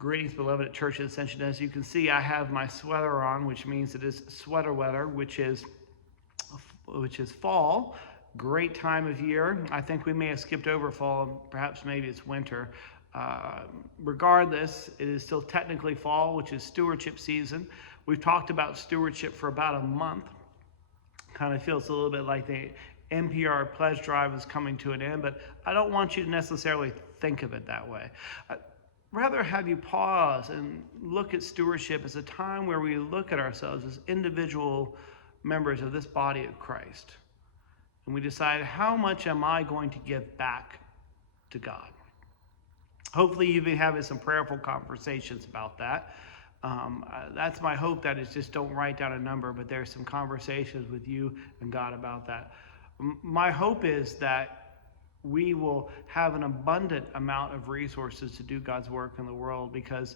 Greetings, beloved at Church of Ascension. As you can see, I have my sweater on, which means it is sweater weather, which is fall. Great time of year. I think we may have skipped over fall, perhaps maybe it's winter. Regardless, it is still technically fall, which is stewardship season. We've talked about stewardship for about a month. Kind of feels a little bit like the NPR pledge drive is coming to an end, but I don't want you to necessarily think of it that way. Rather have you pause and look at stewardship as a time where we look at ourselves as individual members of this body of Christ. And we decide, how much am I going to give back to God? Hopefully you've been having some prayerful conversations about that. That's my hope, that is just don't write down a number, but there's some conversations with you and God about that. My hope is that we will have an abundant amount of resources to do God's work in the world, because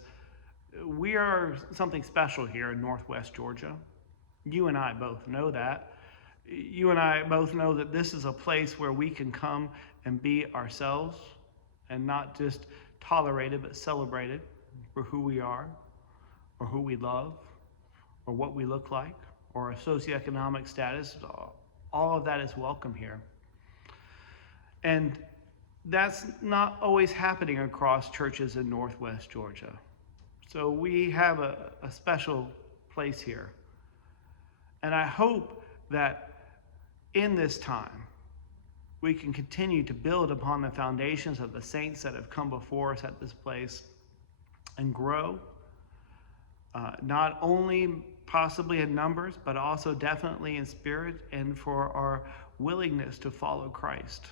we are something special here in Northwest Georgia. You and I both know that. You and I both know that this is a place where we can come and be ourselves and not just tolerated, but celebrated for who we are, or who we love, or what we look like, or our socioeconomic status. All of that is welcome here. And that's not always happening across churches in Northwest Georgia. So we have a special place here. And I hope that in this time, we can continue to build upon the foundations of the saints that have come before us at this place and grow, not only possibly in numbers, but also definitely in spirit and for our willingness to follow Christ.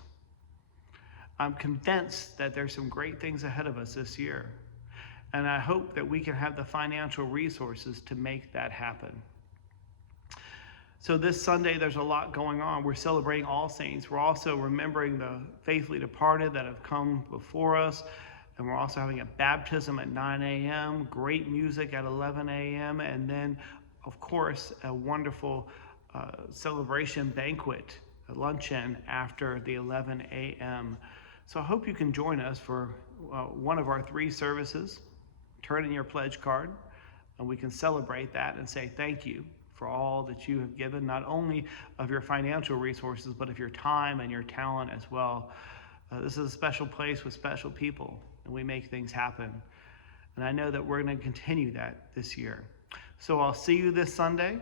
I'm convinced that there's some great things ahead of us this year, and I hope that we can have the financial resources to make that happen. So this Sunday, there's a lot going on. We're celebrating All Saints. We're also remembering the faithfully departed that have come before us, and we're also having a baptism at 9 a.m., great music at 11 a.m., and then, of course, a wonderful celebration banquet, a luncheon after the 11 a.m. So I hope you can join us for one of our 3 services. Turn in your pledge card, and we can celebrate that and say thank you for all that you have given, not only of your financial resources, but of your time and your talent as well. This is a special place with special people, and we make things happen. And I know that we're going to continue that this year. So I'll see you this Sunday,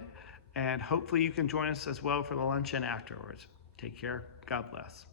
and hopefully you can join us as well for the luncheon afterwards. Take care. God bless.